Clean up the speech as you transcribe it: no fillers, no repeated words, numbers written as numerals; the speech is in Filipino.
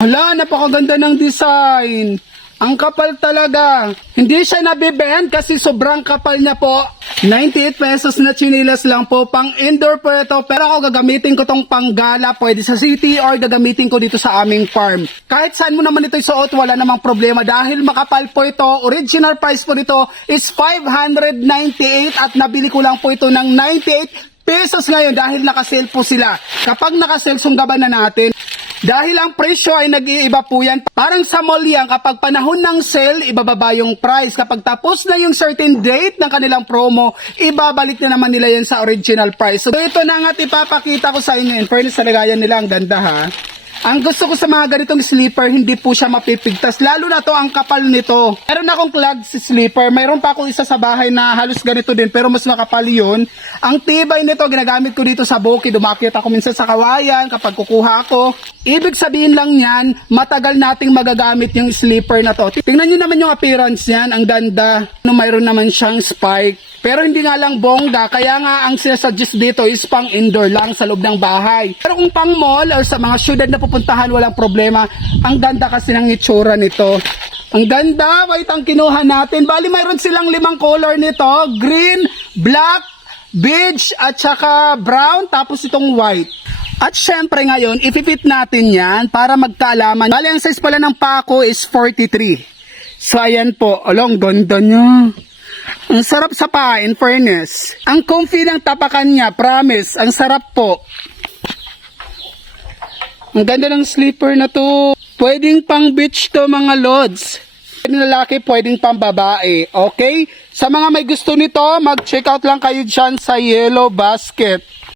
Hala, napakaganda ng design. Ang kapal talaga. Hindi siya nabibend kasi sobrang kapal niya po. 98 pesos na chinilas lang po. Pang indoor po ito. Pero ako gagamitin ko tong panggala. Pwede sa city or gagamitin ko dito sa aming farm. Kahit saan mo naman ito isuot, wala namang problema. Dahil makapal po ito. Original price po nito is 598 at nabili ko lang po ito ng 98 pesos ngayon dahil nakasale po sila. Kapag nakasale, sunggaban na natin. Dahil ang presyo ay nag-iiba po yan. Parang sa mall yan, kapag panahon ng sale, ibababa yung price. Kapag tapos na yung certain date ng kanilang promo, ibabalik na naman nila yan sa original price. So ito na nga ipapakita ko sa inyo. In fairness, nalagayan nila ang ganda ha. Ang gusto ko sa mga ganitong slipper, hindi po siya mapipigtas. Lalo na to ang kapal nito. Meron akong clogs slipper. Mayroon pa akong isa sa bahay na halos ganito din, pero mas nakapal yun. Ang tibay nito, ginagamit ko dito sa bukid. Umakyat ako minsan sa kawayan kapag kukuha ako. Ibig sabihin lang yan, matagal nating magagamit yung slipper na to. Tingnan nyo naman yung appearance yan, ang ganda. Mayroon naman siyang spike. Pero hindi nga lang bongga, kaya nga ang sinasuggest dito is pang indoor lang sa loob ng bahay. Pero kung pang mall or sa mga syudad na pupuntahan, walang problema. Ang ganda kasi ng itsura nito. Ang ganda, white ang kinuha natin. Bali mayroon silang 5 color nito. Green, black, beige, at saka brown, tapos itong white. At syempre ngayon, ipipit natin yan para magkaalaman. Bali ang size pala ng pako is 43. So ayan po, along ganda nyo. Ang sarap sa paa, in fairness. Ang comfy ng tapakan niya, promise. Ang sarap po. Ang ganda ng slipper na to. Pwedeng pang beach to mga lods. Pwedeng lalaki, pwedeng pang babae. Okay? Sa mga may gusto nito, mag-check out lang kayo dyan sa Yellow Basket.